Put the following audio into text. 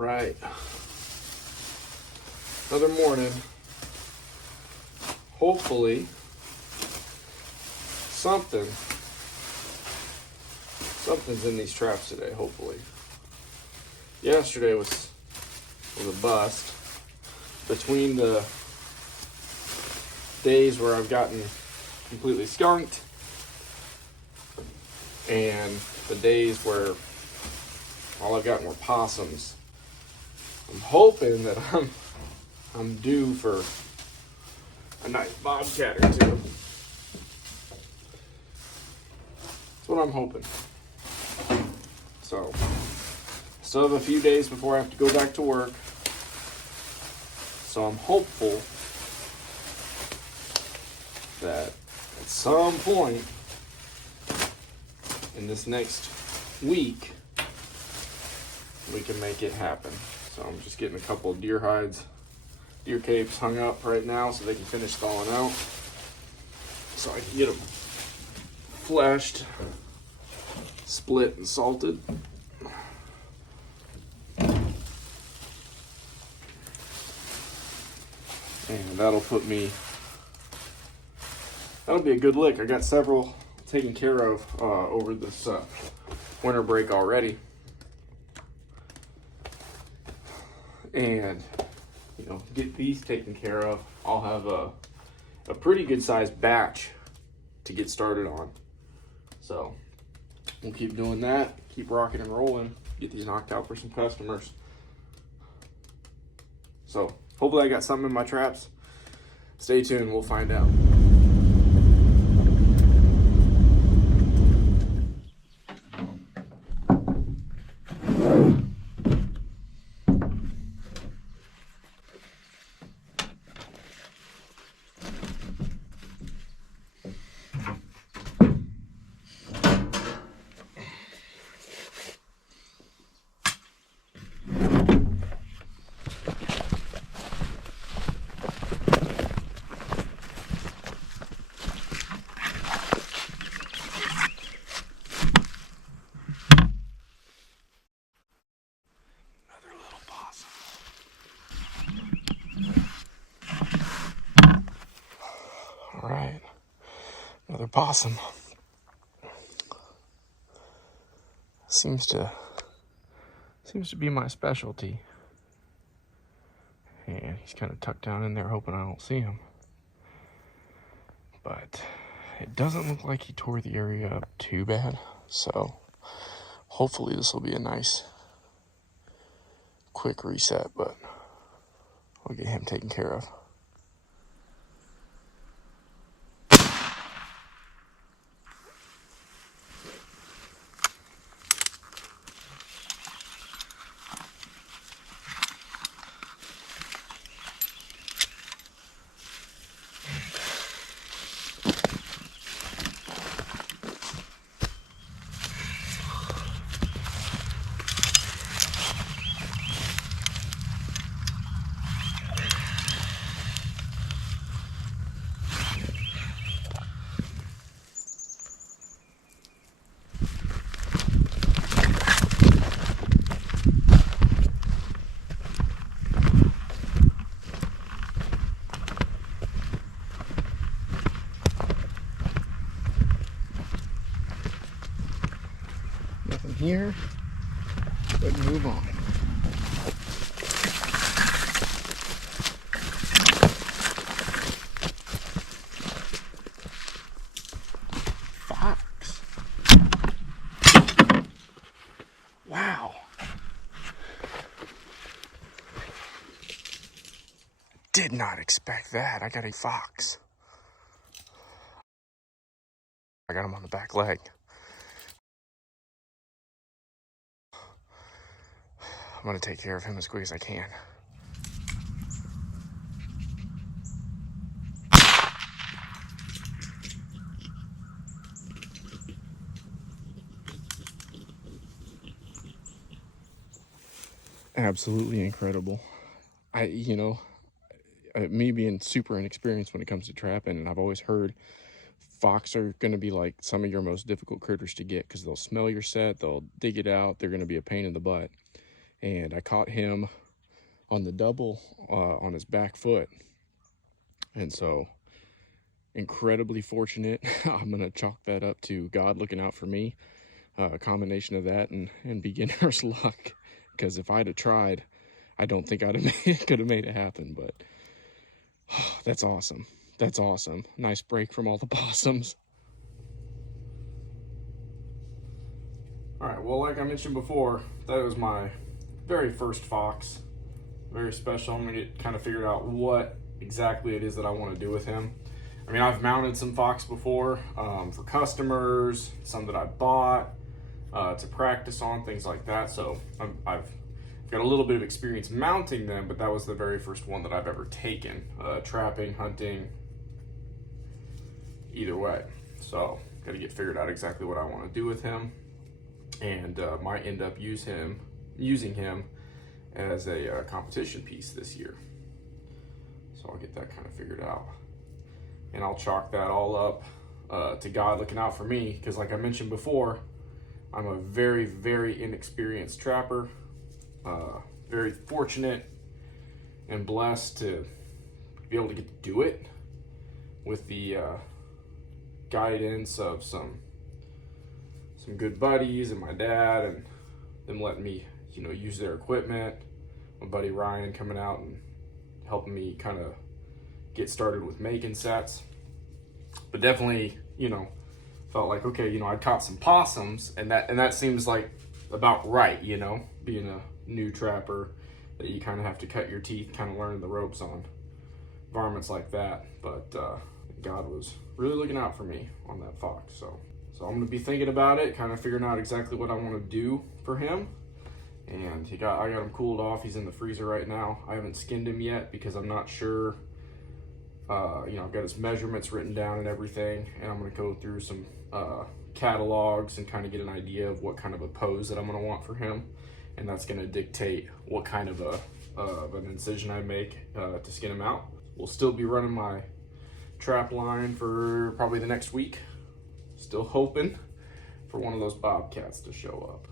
right. Another morning. Hopefully, something's in these traps today, hopefully. Yesterday was a bust. Between the days where I've gotten completely skunked and the days where all I've gotten were possums, I'm hoping that I'm due for a nice bobcat or two. That's what I'm hoping. So, still have a few days before I have to go back to work. So I'm hopeful that at some point in this next week, we can make it happen. So I'm just getting a couple of deer capes hung up right now so they can finish thawing out. So I can get them fleshed, split, and salted. And that'll be a good lick. I got several taken care of over this winter break already. And, get these taken care of, I'll have a pretty good sized batch to get started on. So we'll keep doing that, keep rocking and rolling, get these knocked out for some customers. So hopefully I got something in my traps. Stay tuned, we'll find out. All right, another possum. Seems to be my specialty. And he's kind of tucked down in there, hoping I don't see him. But it doesn't look like he tore the area up too bad. So hopefully this will be a nice, quick reset. But I'll get him taken care of. Nothing here, but move on. Fox. Wow. Did not expect that. I got a fox. I got him on the back leg. I'm going to take care of him as quick as I can. Absolutely incredible. Me being super inexperienced when it comes to trapping, and I've always heard fox are going to be like some of your most difficult critters to get because they'll smell your set, they'll dig it out, they're going to be a pain in the butt. and I caught him on the double on his back foot. And so incredibly fortunate. I'm gonna chalk that up to God looking out for me, a combination of that and beginner's luck, because if I'd have tried, I don't think I'd have could have made it happen. But that's awesome. That's awesome. Nice break from all the possums. All right, well, like I mentioned before, that was my very first fox. Very special. I'm gonna get kind of figured out what exactly it is that I want to do with him. I mean, I've mounted some fox before for customers, some that I bought to practice on, things like that. So I've got a little bit of experience mounting them, but that was the very first one that I've ever taken. Trapping, hunting, either way. So got to get figured out exactly what I want to do with him, and might end up using him as a competition piece this year. So I'll get that kind of figured out. And I'll chalk that all up to God looking out for me, because like I mentioned before, I'm a very, very inexperienced trapper. Very fortunate and blessed to be able to get to do it with the guidance of some good buddies and my dad, and them letting me, use their equipment. My buddy Ryan coming out and helping me kind of get started with making sets. But definitely, felt like, okay, I caught some possums, and that seems like about right, being a new trapper, that you kind of have to cut your teeth, kind of learning the ropes on varmints like that. But God was really looking out for me on that fox. So I'm gonna be thinking about it, kind of figuring out exactly what I want to do for him. And I got him cooled off. He's in the freezer right now. I haven't skinned him yet because I'm not sure. I've got his measurements written down and everything, and I'm gonna go through some catalogs and kind of get an idea of what kind of a pose that I'm gonna want for him, and that's gonna dictate what kind of an incision I make to skin him out. We'll still be running my trap line for probably the next week. Still hoping for one of those bobcats to show up.